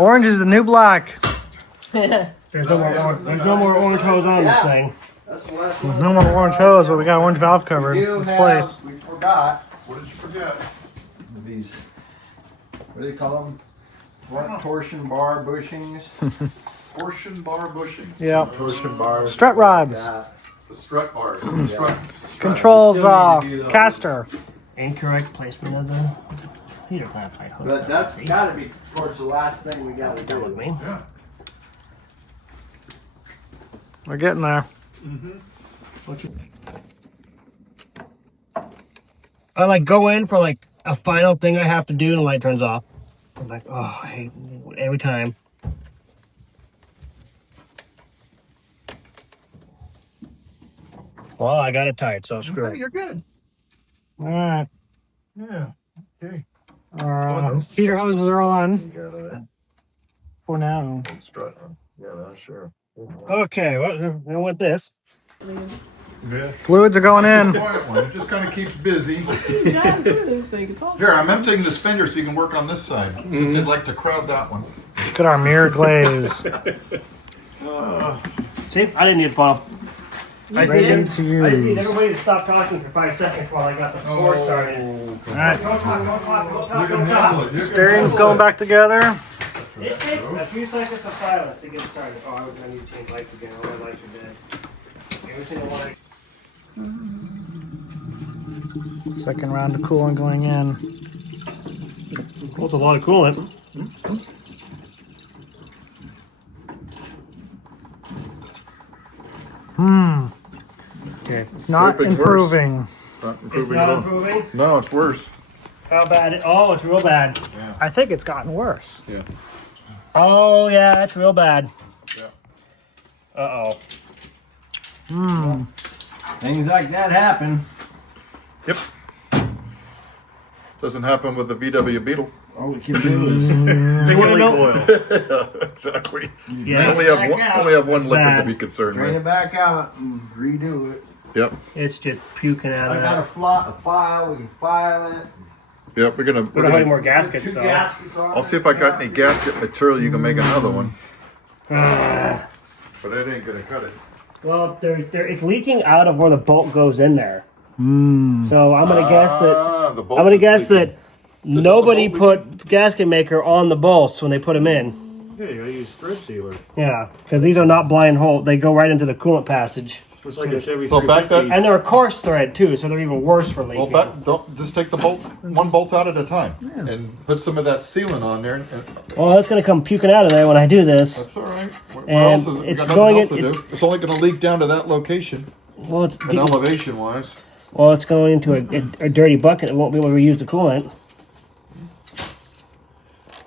Orange is the new black. There's no more orange hose on this thing. That's the last There's one. no more orange hose, but we got orange valve cover We do in its have- place. We forgot What did you forget? these. What do they call them? What? Torsion bar bushings. Torsion bar bushings. Yeah. Torsion bars. Strut rods. Yeah. The strut bars. Controls Still need to do those. caster. Incorrect placement of the heater clamp tight hook. But that's got to be towards the last thing we got to that with do. me. Yeah. We're getting there. I like go in for like a final thing I have to do and the light turns off. I'm like, oh, I hate it every time. Well, I got it tight, so screw Okay, it. you're good. All right. Yeah. Okay. Our heater hoses are on You got it. for now. Strut. Yeah, that's sure. Okay, well, I want this. Yeah. Fluids are going in. Quiet one. It just kind of keeps busy. It does. Look at this thing. It's all Here, I'm emptying this fender so you can work on this side, since I'd like to crowd that one. Look at our mirror glaze. See, I didn't need funnel. I Ready did. to I didn't need use. everybody to stop talking for 5 seconds while I got the floor started. All right. Don't talk, don't talk, don't talk, You don't can handle talk. it. You can Steering's handle going it. back together. It takes a few seconds of silence to get started. Oh, I was gonna need to change lights again. All my lights are dead. Every single one. Second round of coolant going in. Well, it's a lot of coolant. Okay. It's not Dripping's improving. Not It's improving not at all. improving. No, it's worse. How bad? Oh, it's real bad. Yeah. I think it's gotten worse. Yeah. Oh yeah, it's real bad. Yeah. Uh Hmm. Things like that happen. Yep. Doesn't happen with the VW Beetle. All we can do is oh. You want to know? Exactly. Yeah. Only have one liquid to Bad. be concerned drain it with. back out and redo it. Yep. It's just puking out I of got that. a file. We can file it. Yep. We don't have any more gaskets Two though. gaskets on I'll it. see if I got any gasket material. You can make another one, Ah. but it ain't gonna cut it. Well, it's leaking out of where the bolt goes in there. So I'm gonna guess that The bolt I'm gonna is guess leaking. that nobody put gasket maker on the bolts when they put them in. Yeah, you gotta use thread sealer. Yeah, because these are not blind hole. They go right into the coolant passage, It's like a Chevy So back 350. that- and they're a coarse thread too, so they're even worse for Well, leaking. don't just take the bolt, one bolt out at a time, and put some of that sealant on there. And Well, it's gonna come puking out of there when I do this. that's all right. What And else is it? We it's got going nothing in- else to do. It's only going to leak down to that location, Well, it's and elevation wise. it's going into a dirty bucket. It won't be able to reuse the coolant.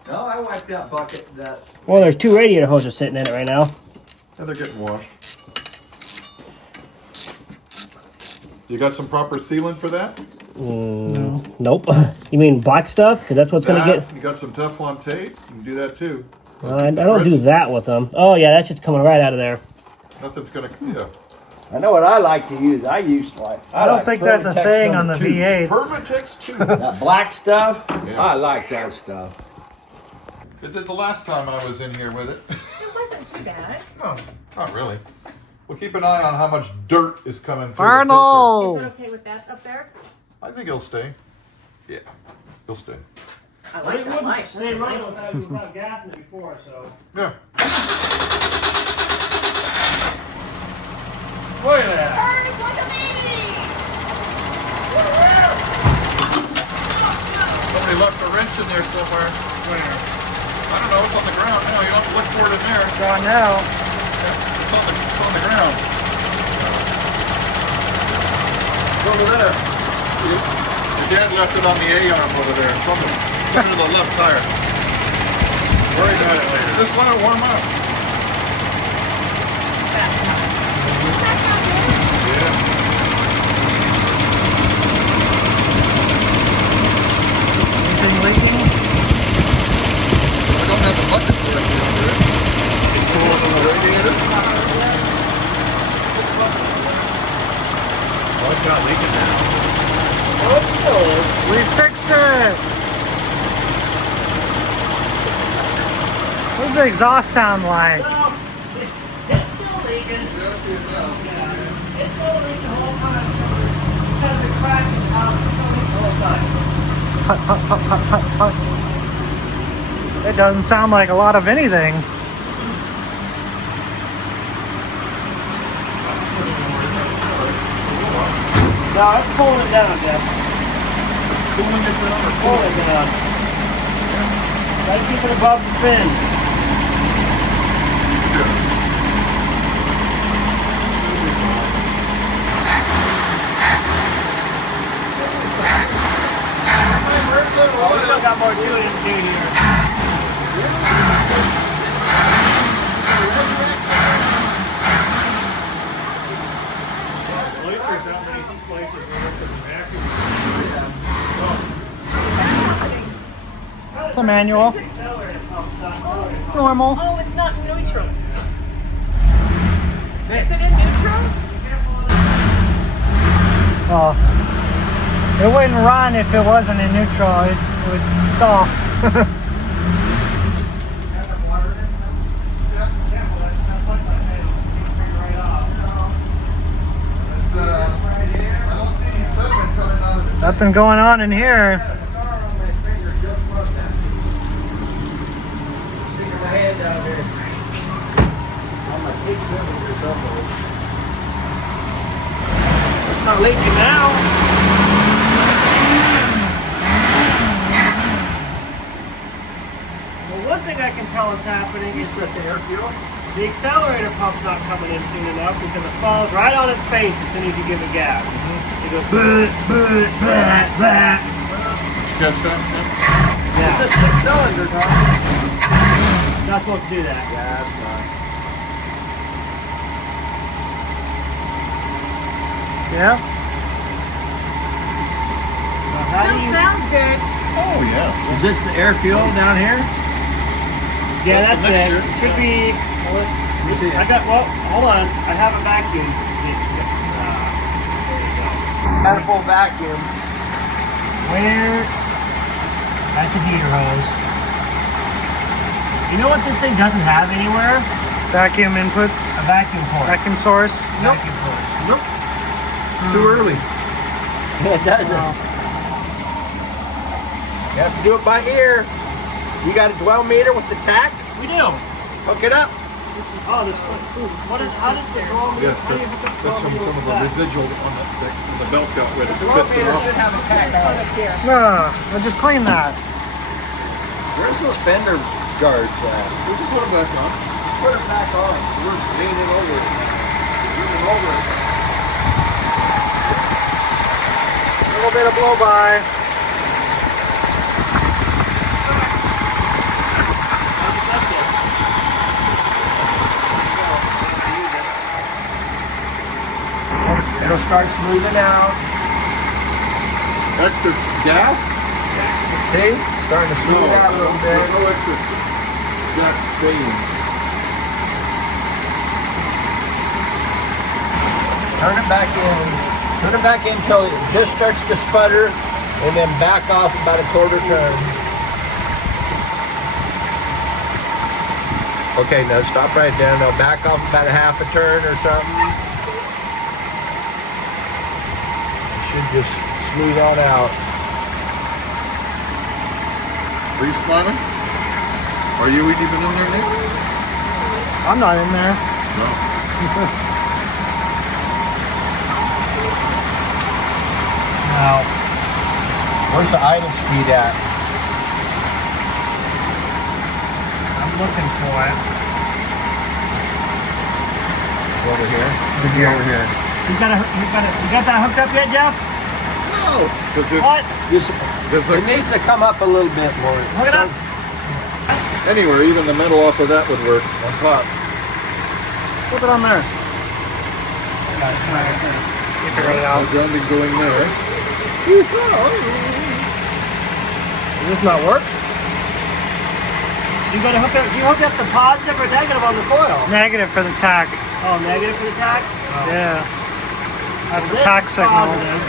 No, I wiped that bucket. That Well, there's 2 radiator hoses sitting in it right now. Yeah, they're getting washed. You got some proper sealant for that? Nope. You mean black stuff? Because that's what's gonna get. You got some Teflon tape? You can do that too. I don't do that with them. Oh yeah, that's just coming right out of there. Nothing's gonna. Yeah. I know what I like to use. I used like. I don't think that's a thing on the V8s. Permatex too. That black stuff. Yeah. I like that stuff. It did the last time I was in here with it. It wasn't too bad. No, not really. We'll keep an eye on how much dirt is coming through the Arnold! Is it okay with that up there? filter. I think he'll stay. Yeah, he'll stay. I like that light. That's a nice one. without gas in it before, so. Yeah. Look at that. Burns like a baby! Somebody left a wrench in there somewhere. Where? I don't know. It's on the ground now. You don't have to look for it in there. Gone now. It's on the ground. It's over there. Your dad left it on the A-arm over there. It's under the left tire. Worry about it later. Just let it warm up. Yeah. Anything leaking? I don't have the bucket for it yet, do it? It's cool on the radiator. Oh, it's not leaking now. We fixed it! What's the exhaust sound like? So, it's still leaking. Yeah, I see it now. Yeah. It's still leaking the whole time. Because the crack is out. It's still leaking the whole time. Hut, hut, hut, hut, hut, hut. It doesn't sound like a lot of anything. No, it's pulling it down, Jeff. Cooling it down or Pulling it down. Gotta keep it above the fin. Oh, we still got more doing to do here. It's a manual. It's normal. Oh, it's not neutral. Is it in neutral? Oh. It wouldn't run if it wasn't in neutral. It would stall. It's, I don't see any sediment coming out of it. Nothing going on in here. It's not leaking now. Well, one thing I can tell is happening is that the accelerator pump's not coming in soon enough because it falls right on its face as soon as you give it gas. It goes blah, blah, blah, blah. Did you catch that? Yeah. It's a 6-cylinder, Tom. Not supposed to do that. Yeah, that's not. Yeah. So how do Still you? sounds good. Oh, yeah. Is this the air fuel down here? Yeah, that's Next it. year. Should be. Well, I got. Well, hold on. I have a vacuum. There you go. Manifold vacuum. Where? That's the heater hose. You know what this thing doesn't have anywhere? Vacuum inputs. A vacuum port. Vacuum source. Nope. Vacuum port. Nope. Too early. Yeah, it doesn't. You have to do it by ear. You got a dwell meter with the tack? We do. Hook it up. Oh, this. What is? How does the drum? Yes, that's from some of the residual on the belt got rid of. Dwell Spits it meter off. should have a tack on it. No, I just cleaned that. Where's those fender guards at? We can put them back on. Put it back on. We're leaning over it. Leaning over it. A little bit of blow by. It'll start smoothing out. Extra gas? See? Starting to smooth out a little bit. There's no extra gas staying. Turn it back in. Turn it back in until it just starts to sputter and then back off about a quarter turn. Okay, now stop right there. Now back off about a half a turn or something. Should just smooth on out. Are you smiling? Are you even in there, Nick? I'm not in there. No. Now, where's the idle speed at? I'm looking for it. Over here. Over here. You got that hooked up yet, Jeff? No. Because What? It needs to come up a little bit more. Hook it up. anywhere, even the metal off of that would work on top. Flip it on there. You figure it out. No grounding going there. Does this not work? You gotta hook up. You hook up the positive or negative on the coil. Negative for the tack. Oh, negative for the tack. Oh. Yeah. That's the This tack is signal. positive.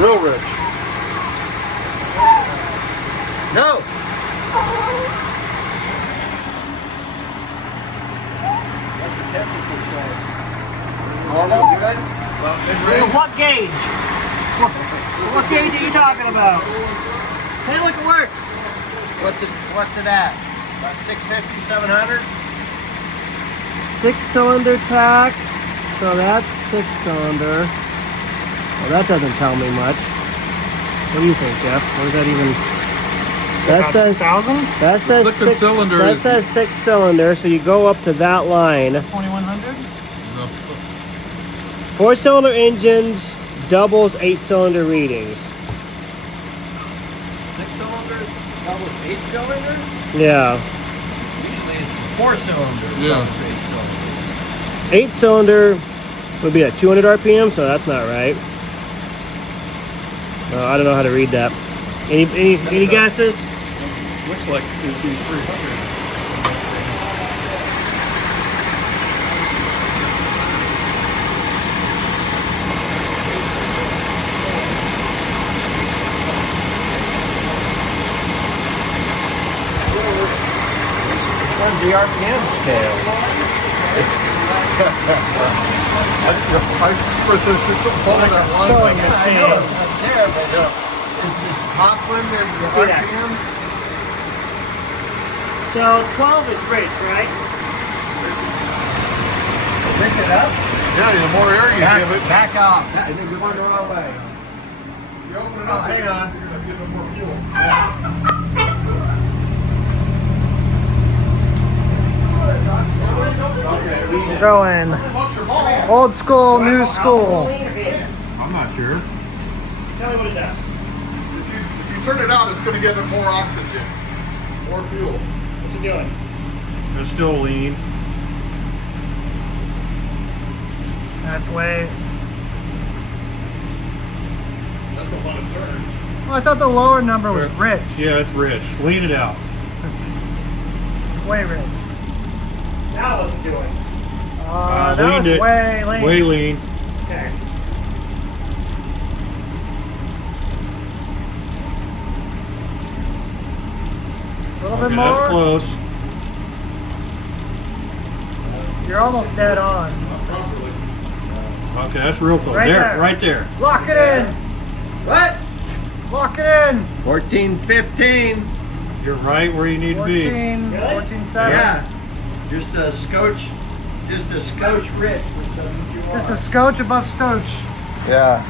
Real rich. No. What gauge? What gauge are you talking about? Hey, look, it works. What's it at? About 650, 700? 6-cylinder tack. So that's 6-cylinder. Well, that doesn't tell me much. What do you think, Jeff? What does that even? That says 2,000? that says second six, cylinder That is- says 6-cylinder. So you go up to that line. 2,100? 4-cylinder engines doubles 8-cylinder readings. 6-cylinder, double 8-cylinder? Yeah. Usually it's 4-cylinder. Yeah. 8-cylinder would be at 200 RPM, so that's not right. I don't know how to read that. Any guesses? Looks like it'd be 300. Where's the RPM scale? I first said follow that line. Sewing I machine. know it's right there, but Yeah. is this top one the See that? RPM? So 12 is Fritz, right? Pick it up. Yeah, the more air you give it, Back off. I think you're going the wrong way. you open it up, hang on. you're gonna give it more fuel. Going What's your ball? old school, new school. I'm not sure. Tell me what it does. If you turn it out, it's gonna give it more oxygen, more fuel. What's it doing? It's still lean. That's way. That's a lot of turns. Well, I thought the lower number was rich. Yeah, it's rich. Lean it out. Way rich. Now what's it doing? That leaned was it. way lean. Way lean. Okay. A little bit Okay, more. that's close. You're almost dead on. Okay, that's real close. Right there, there. right there. Lock it in. What? Lock it in. 14, 15. You're right where you need to be. 14, Really? 14.7. Yeah. Just a scotch rich. Just a scotch above scotch. Yeah.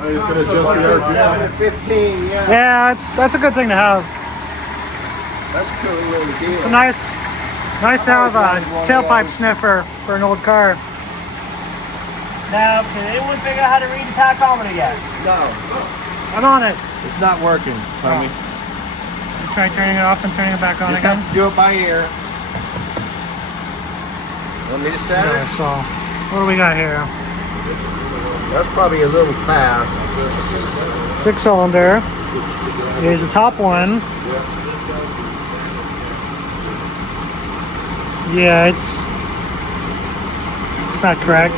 Now he's gonna adjust the RPM. 7 to 15, yeah. Yeah, that's a good thing to have. That's a cool little deal. It's a nice to have a tailpipe sniffer for an old car. Now, can anyone figure out how to read the tachometer yet? No, I'm on it. it's not working, Tommy. Try turning it off and turning it back on Just again. have to do it by ear. Want me to set Okay, it? so what do we got here? That's probably a little fast. 6-cylinder. Here's the top one. Yeah, it's not correct.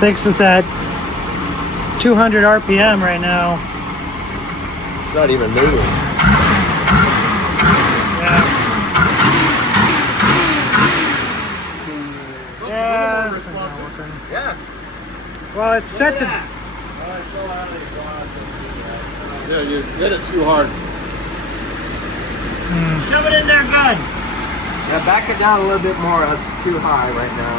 Thinks it's at 200 RPM right now. It's not even moving. Yeah. Yeah, this thing's not working. Yeah. Well, it's set to. Yeah, you hit it too hard. Shove it in there good. Yeah, back it down a little bit more. That's too high right now.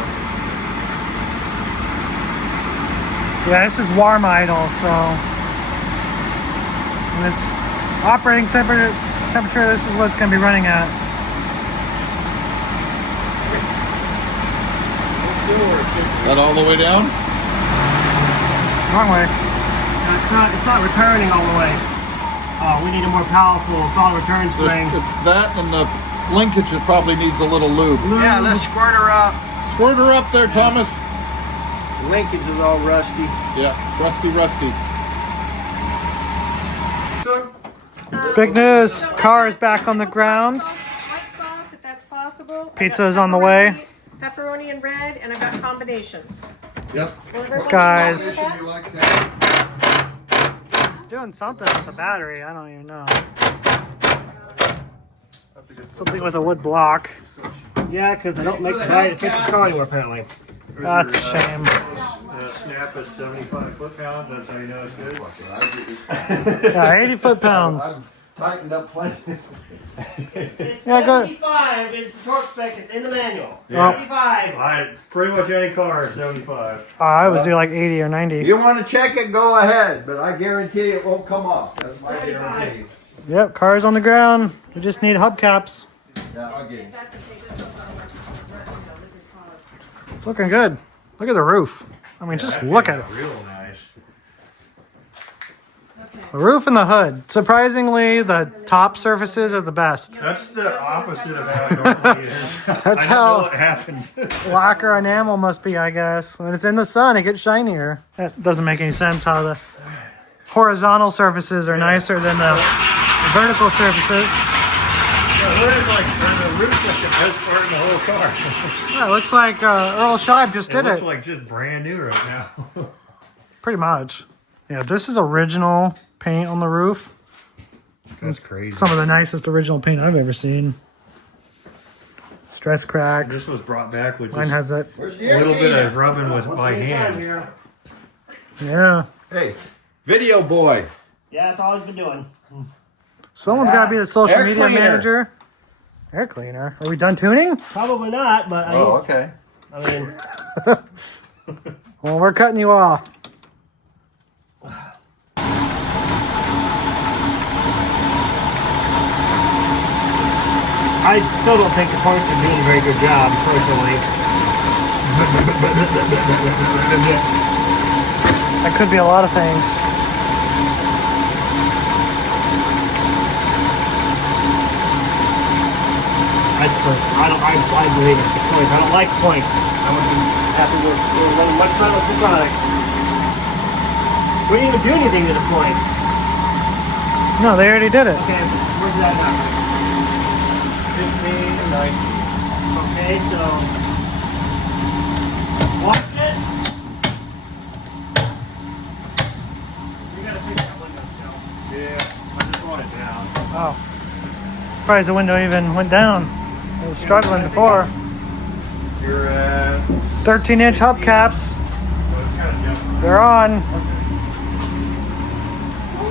Yeah, this is warm idle, so. And it's operating temperature. This is what it's going to be running at. That all the way down? Wrong way. No, it's not returning all the way. Oh, we need a more powerful throttle return spring. That and the linkage, it probably needs a little lube. Yeah, let's squirt her up. Squirt her up there, Thomas. Linkage is all rusty. Yeah, rusty. Big news. Car is back on the ground. White sauce, if that's possible. Pizza is on the way. Pepperoni and red, and I've got combinations. Yep. This guy's Should be like that. doing something with the battery. I don't even know. Something with a wood block. Yeah, because they don't make the right. It fixes car anymore, apparently. That's a shame. Snap is 75 foot-pounds. That's how you know it's good. Yeah, 80 foot-pounds. Tightened up plenty. It's Yeah, go- 75 is the torque spec. It's in the manual. Yeah. 75. Pretty much any car is 75. I always do like 80 or 90. You want to check it, go ahead, but I guarantee it won't come off. That's my 75. guarantee. Yep, car's on the ground. We just need hubcaps. Yeah, I'll get it. It's looking good. Look at the roof. I mean, just look at it. Real nice. The roof and the hood. Surprisingly, the top surfaces are the best. That's the opposite of how it normally is. That's I don't know how what happened. lacquer enamel must be, I guess. When it's in the sun, it gets shinier. That doesn't make any sense how the horizontal surfaces are nicer than the vertical surfaces. The roof's like the best part in the whole car. Yeah, it looks like Earl Scheib just It did looks it. like just brand new right now. Pretty much. Yeah, this is original paint on the roof. That's crazy. Some of the nicest original paint I've ever seen. Stress cracks. This was brought back with Mine just has it. Where's a the air little bit cleaner? of rubbing with by hand. Here. Yeah. Hey, video boy. Yeah, that's all he's been doing. Someone's got to be the social Air media cleaner. manager. Air cleaner. Are we done tuning? Probably not, but Okay. I mean, Well, we're cutting you off. I still don't think the points are doing a very good job, personally. That could be a lot of things. I believe it's the points. I don't like points. I would be happy with running much better with the products. We didn't even do anything to the points. No, they already did it. Okay, where's that now? 15 and 19. Okay, so watch it. We gotta fix that window still. Yeah, I just want it down. Oh. Surprised the window even went down. It was struggling before. You're at 13-inch hubcaps. well, it's kind of jumping. They're on.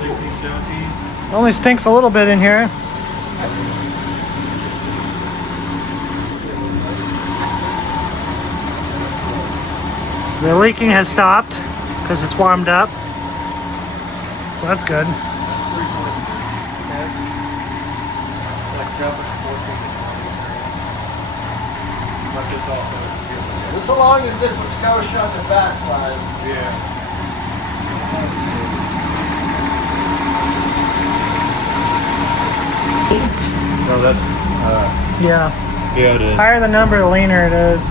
16, 17. It only stinks a little bit in here. The leaking has stopped because it's warmed up. So that's good. Just so long as it's a skosh on the back side. Yeah. No, that's Yeah. yeah, it is. Higher the number, the leaner it is.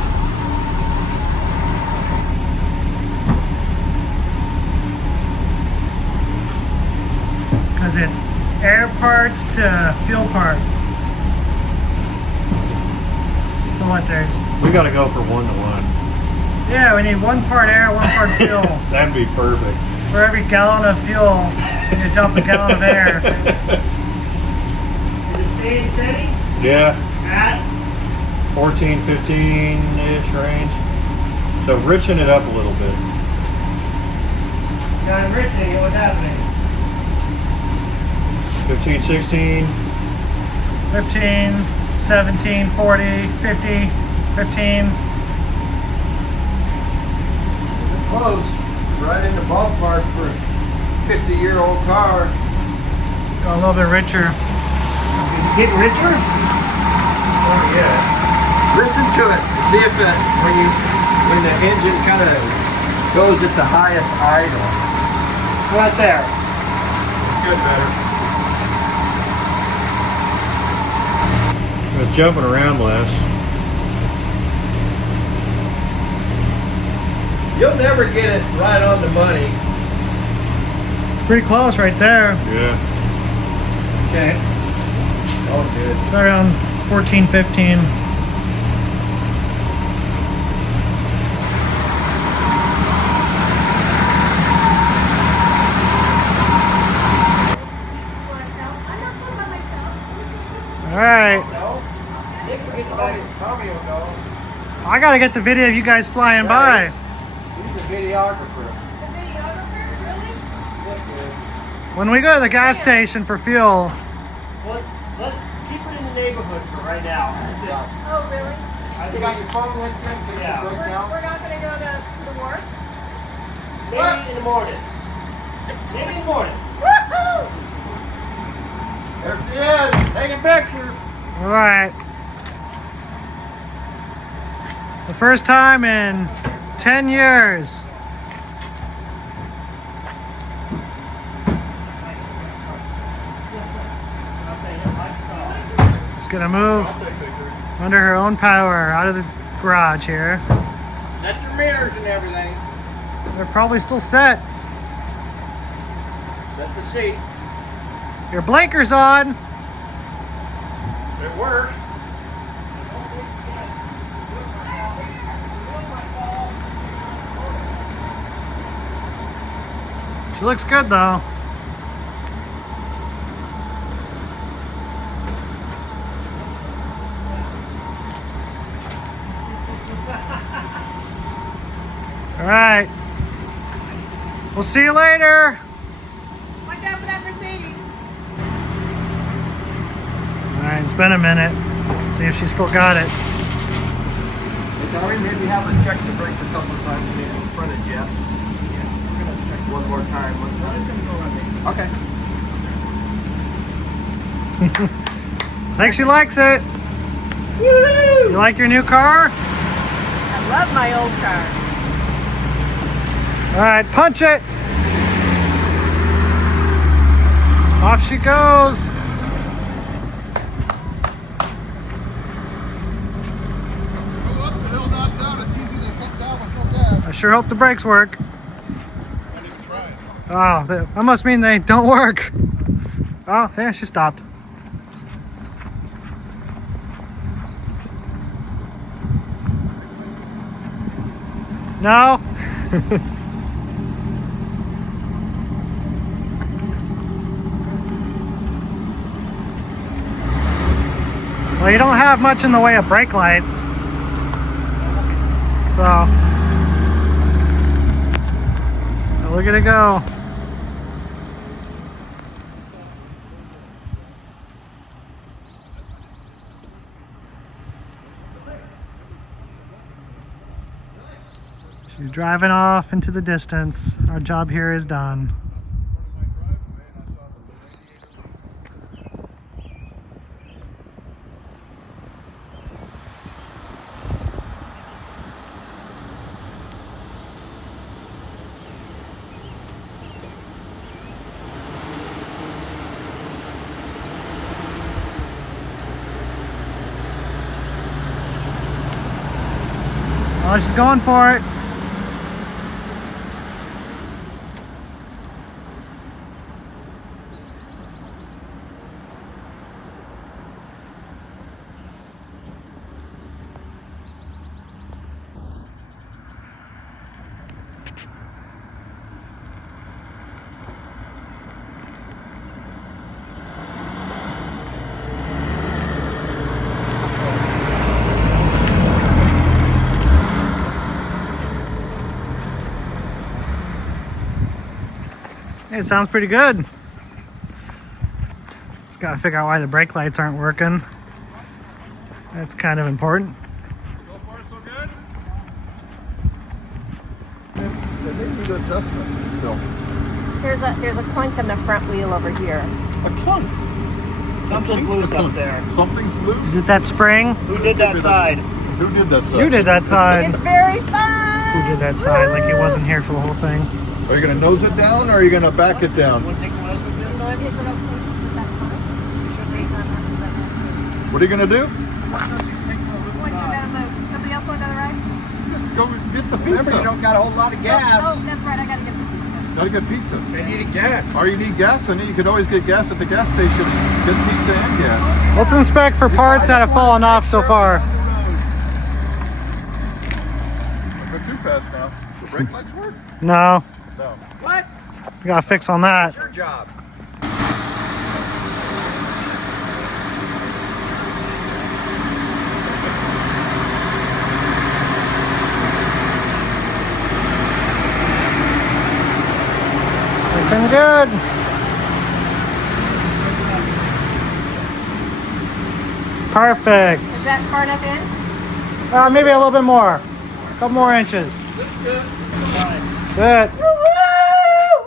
Because it's air parts to fuel parts. So what, there's... We got to go for 1-to-1. Yeah, we need 1 part air, 1 part fuel. That'd be perfect. For every gallon of fuel, you dump a gallon of air. Is it staying steady? Yeah, At 14, 15-ish range. So richen it up a little bit. now I'm richening it. What's happening? 15, 16. 15, 17, 40, 50, 15. Close. Right in the ballpark for a 50-year-old car. Go a little bit richer. Getting richer? Oh yeah. Listen to it. See if it when the engine kind of goes at the highest idle. Right there. Good, better. It's jumping around less. You'll never get it right on the money. It's pretty close right there. Yeah. Okay. Oh, good. It's around 14, 15. All right. I gotta get the video of you guys flying by. videographer. The videographer, really? When we go to the gas station for fuel, Let's keep it in the neighborhood for right now. This is- Oh, really? I You think got your phone with you? Can Yeah. you break down? We're not gonna go to the wharf? maybe in the morning. Maybe in the morning. Woohoo! There she is, taking pictures. all right. The first time in 10 years. Just gonna move under her own power out of the garage here. Set your mirrors and everything. They're probably still set. Set the seat. Your blinker's on. It works. She looks good though. All right. We'll see you later. Watch out for that Mercedes. All right, it's been a minute. See if she still got it. Hey, Darby, maybe have her check the brakes a couple of times in front of Jeff. We're gonna check one more time. Okay. I think she likes it. You like your new car? I love my old car. All right, punch it. Off she goes. Go up the hill, not down. It's easy to come down with no gas. I sure hope the brakes work. Not even trying. Oh, that must mean they don't work. Oh, yeah, she stopped. No. Well, you don't have much in the way of brake lights. So, look at it go. She's driving off into the distance. Our job here is done. Oh, she's going for it. Hey, it sounds pretty good. Just gotta figure out why the brake lights aren't working. That's kind of important. So far, so good. They need adjustment still. There's a clunk on the front wheel over here. A clunk. Something's loose up there. Something's loose. Is it that spring? Who did that side? Who did that side? You did that It's side. very fun. Who did that side? Like he wasn't here for the whole thing. Are you gonna nose it down or are you gonna back it down? Want to take the lessons this time? Is it okay with that car? What are you gonna do? Somebody else want another ride? Just go get the Remember, you pizza. don't got a whole lot of gas. Oh, that's right. I gotta get the pizza. Gotta get pizza. They needed gas. Or you need gas in it. You could always get gas at the gas station. Get pizza and gas. Let's inspect for parts that have fallen off so far. I've been too fast now. The brake lights work? No, No. What? we got a fix on that. Your job. good. Perfect. Is that far enough in? Maybe a little bit more. A couple more inches. That's it.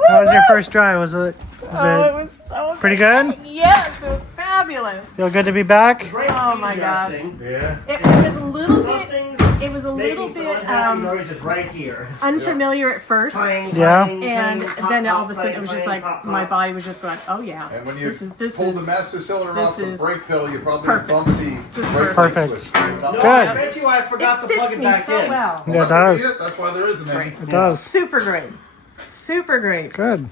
How was your first drive? Was it It was so pretty good? Yes, it was fabulous. Feel good to be back? Oh my gosh. Yeah. It was a little Some bit. things It was a little maybe bit someone noises right here. unfamiliar at first, Yeah. and then all of a sudden it was just like my body was just going, "Oh yeah, And when you this pull the is master cylinder this off the is brake pedal, you probably perfect. bump the Just brake perfect. switch. No, Good. I bet you I forgot it to plug fits it me back so in. well. Yeah, it That would be does. it. That's why there isn't any. It does. Super great, super great. Good.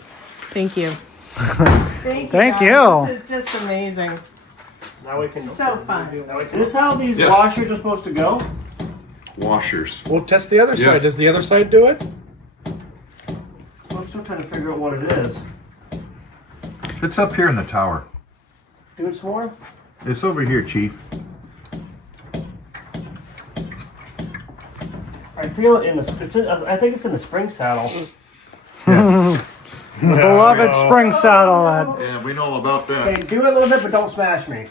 Thank you. Thank Thank guys. you. This is just amazing. Now we can. So fun. Is this how these Yes. washers are supposed to go? Washers. We'll test the other Yeah. side. Does the other side do it? Well, I'm still trying to figure out what it is. It's up here in the tower. Do it some more. It's over here, Chief. I feel it in the. I think it's in the spring saddle. Beloved spring saddle. Yeah, we know all about that. Okay, do it a little bit, but don't smash me.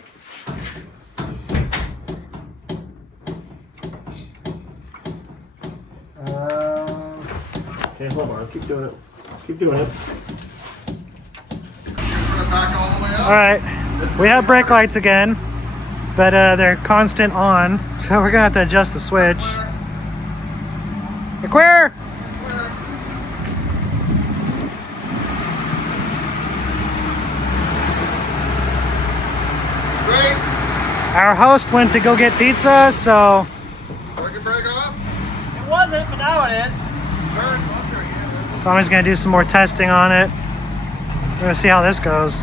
Okay, hold on. Keep doing it. Keep doing it. All right. We have brake lights again, but they're constant on, so we're gonna have to adjust the switch. Clear. Brake. Our host went to go get pizza, so Circuit brake off. It wasn't, but now it is. Turn. Tommy's gonna do some more testing on it. We're gonna see how this goes.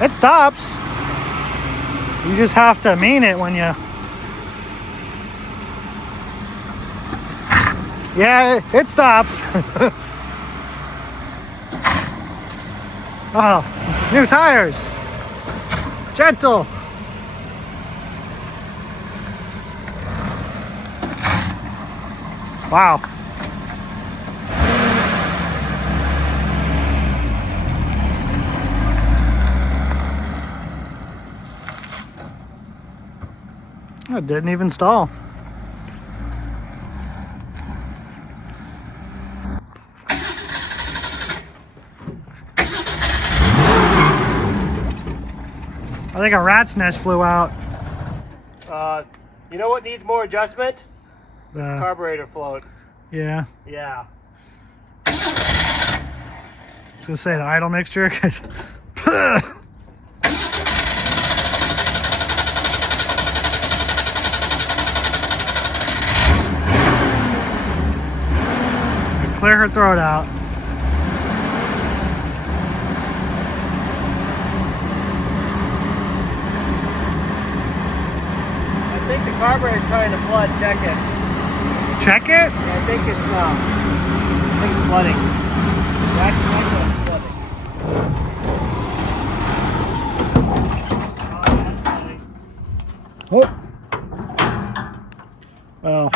It stops. You just have to mean it when you... Yeah, it stops. Oh, new tires. Gentle. Wow. It didn't even stall. I think a rat's nest flew out. You know what needs more adjustment? The, Carburetor float. yeah, Yeah. I was gonna say the idle mixture. 'Cause clear her throat out. I think the carburetor's trying to flood. Check it. Check it. Yeah, I think it's flooding. That's flooding. Oh. Well.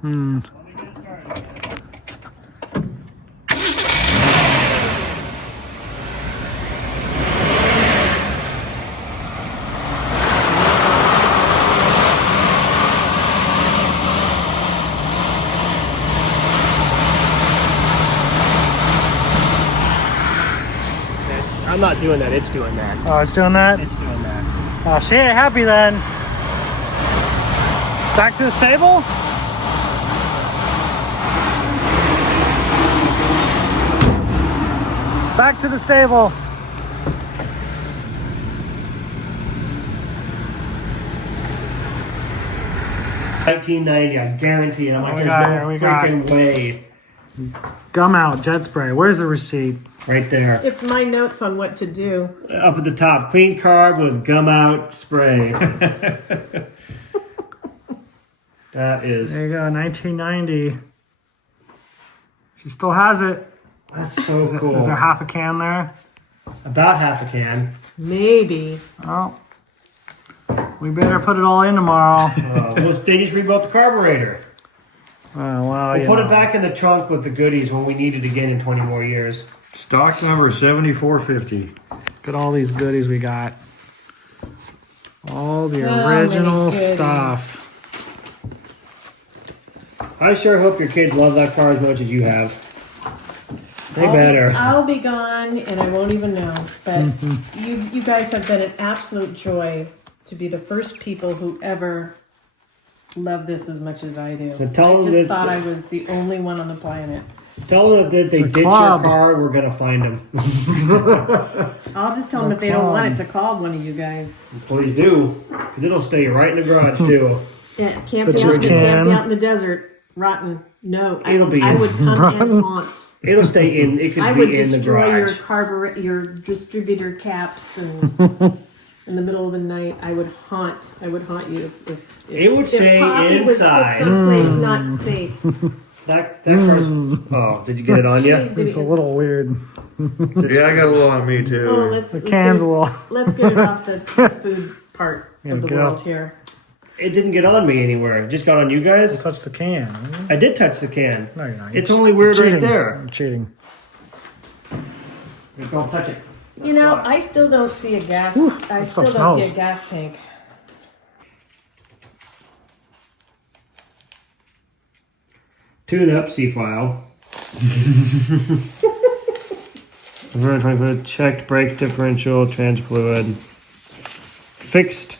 Hmm. I'm not doing that. It's doing that. Oh, it's doing that? It's doing that. Oh, she ain't happy then. Back to the stable? Back to the stable. $19.90. I guarantee it. I'm like, We there's got no it, we got freaking way. Gum out, jet spray. Where's the receipt? Right there. It's my notes on what to do. Up at the top. Clean carb with gum out spray. That is. There you go, 1990. She still has it. That's so cool. Is there half a can there? About half a can. Maybe. Oh. We better put it all in tomorrow. Well, they just rebuilt the carburetor. Oh, well, We'll put it back in the trunk with the goodies when we need it again in 20 more years. Stock number 7450. Look at all these goodies we got. All the So original many goodies. stuff. I sure hope your kids love that car as much as you have. They better. I'll be gone and I won't even know. But you guys have been an absolute joy to be the first people who ever love this as much as I do. So tell I them just that- thought I was the only one on the planet. Tell them that they ditch your club. car, we're going to find them. I'll just tell them if they don't want it to call one of you guys. Please do. Because it'll stay right in the garage, too. Yeah, But can't be you can. out in the desert. Rotten. No, It'll be I would hunt and haunt. It'll stay in. It could I be would in the destroy your garage. your distributor caps and in the middle of the night. I would haunt you. If It would stay Poppy inside. was put someplace not safe. That car's... Oh, did you get it on you? She's gonna It's a get little weird. Yeah, I got a little on me too. Oh, The can's a little. let's get it off the food part Yeah, of the get world off. here. It didn't get on me anywhere. It just got on you guys. Touch the can. I did touch the can. No, you're not. It's only weird Cheating. right there. You're cheating. Just don't touch it. You know, why. I still don't see a gas. I that still stuff don't see smells. a gas tank. Tune-up C-file. 125 checked brake differential, trans fluid. Fixed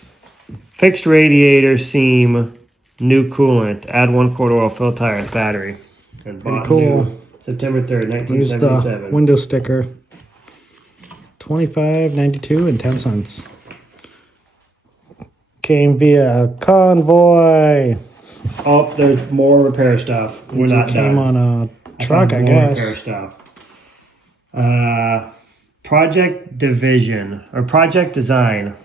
radiator seam, new coolant. Add 1 quart oil, fill tires, battery. And bought cool. new September 3rd, Here's the 1977. window sticker. $25.92 and 10 cents. Came via convoy. Oh, there's more repair stuff. We're not Came done. on a truck, I More guess. repair stuff. Project division or project design.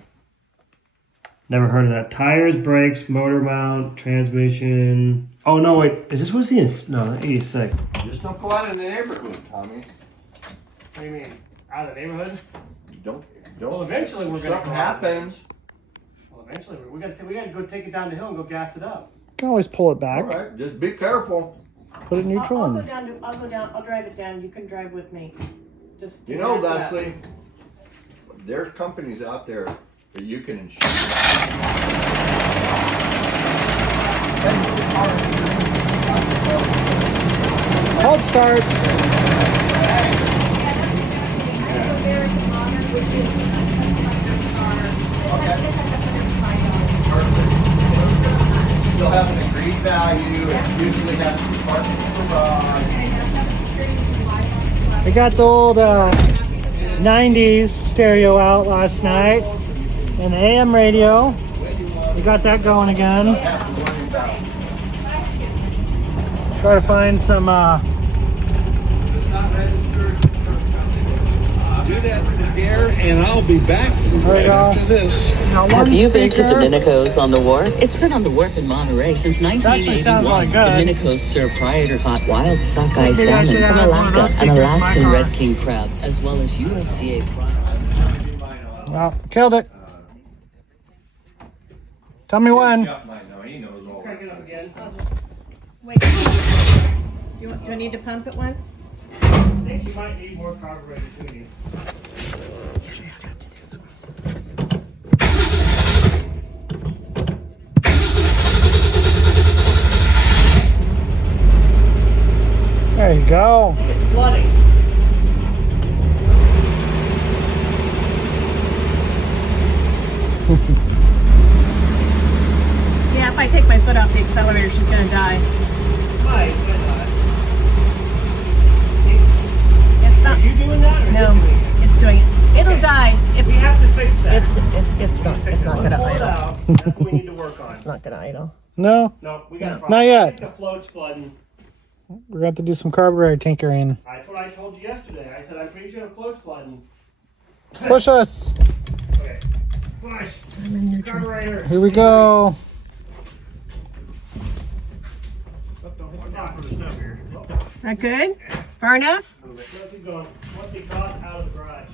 Never heard of that. Tires, brakes, motor mount, transmission. Oh no, wait. Is this what's the no 86? Just don't go out in the neighborhood, Tommy. What do you mean? Out of the neighborhood? Don't. Well, eventually we're gonna. Something happens. Well, eventually we got to go take it down the hill and go gas it up. You can always pull it All back. right, just be careful. Put it neutral. I'll go and- down. I'll drive it down. You can drive with me. Just You know, mess it up. Leslie, there's companies out there that you can insure. Hold start. Still have an agreed value, and usually has to be parked in the garage. We got the old 90s stereo out last night and the AM radio. We got that going again. Try to find some Do that there, and I'll be back There you right go. after this. one Have you been to speaker. Domenico's on the Wharf? It's been on the Wharf in Monterey since actually sounds 1981. really good. Domenico's serve prior caught wild sockeye Maybe I salmon should from add one of those Alaska and speakers to my Alaskan car. red king crab, as well as USDA prime. Well, killed it. Tell me when. Jeff might know, he knows all that. Wait. Do I need to pump it once? I think she might need more carburetor tuning. There you go. It's flooding. Yeah, if I take my foot off the accelerator, she's gonna die. Might not. It's not. Are you doing that or No, is it doing it? it's doing it. It'll die. We have to fix that. It's not. It's not Let's gonna pull it idle. out. That's what we need to work on. It's not gonna idle. No, No, we got a problem. Not yet. I think the float's flooding. we're going to have to do some carburetor tinkering. That's what I told you yesterday. I said, I'm pretty sure the float's flooding. Push us. Okay. Push. Carburetor. Here we go. That good? Far enough? Keep going. Once he cross out of the garage.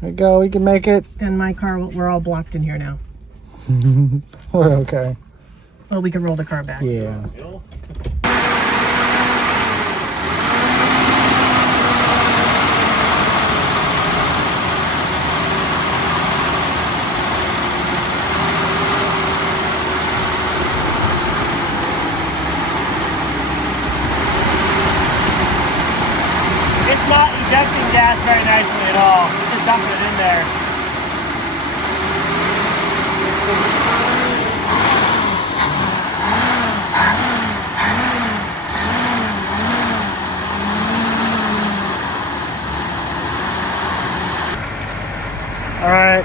There you go. We can make it. Then my car, we're all blocked in here now. We're okay. Well, we can roll the car back. Yeah. It's not ejecting gas very nicely at all. It's just dumping it in there. All right.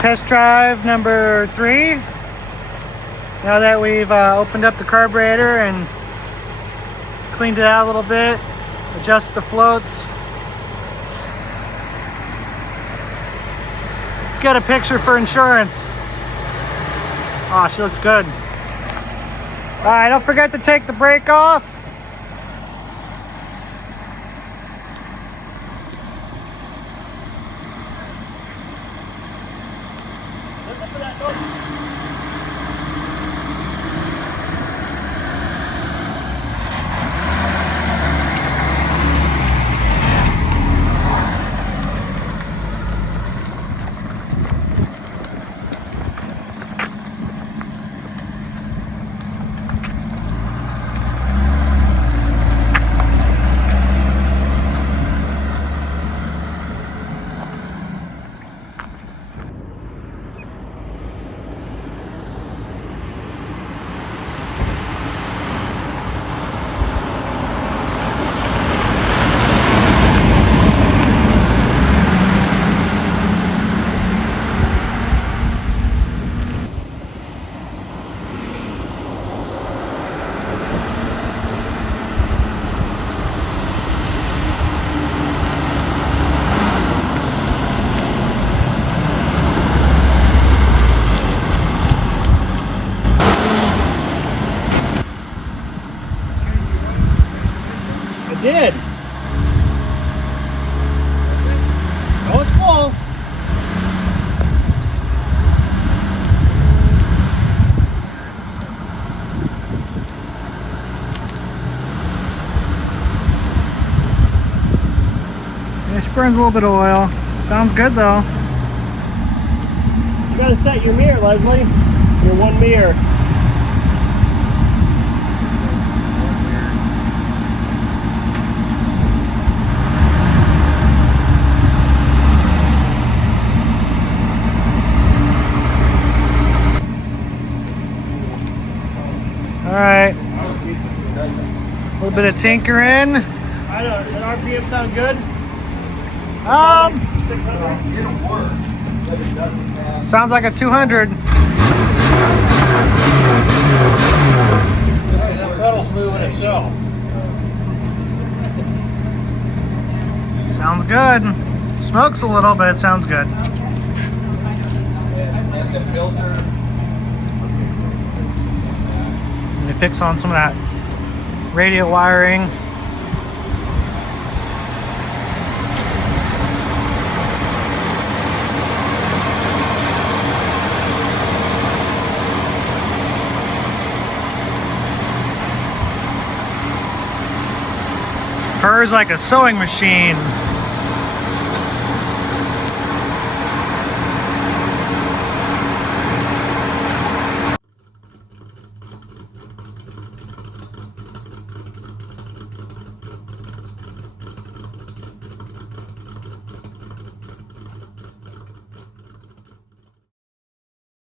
Test drive number 3. Now that we've opened up the carburetor and cleaned it out a little bit, adjust the floats. Let's get a picture for insurance. Oh, she looks good. All right, don't forget to take the brake off. Listen for that door. I did. Oh, it's full. Yeah, she burns a little bit of oil. Sounds good though. You gotta set your mirror, Leslie. Your one mirror. All right. A little bit of tinkering. I know. Does RPM sound good? It'll work, but it doesn't have. Sounds like a 200. That pedal's moving itself. Sounds good. Smokes a little, but it sounds good. And the filter. Let me fix on some of that radio wiring. Purrs like a sewing machine.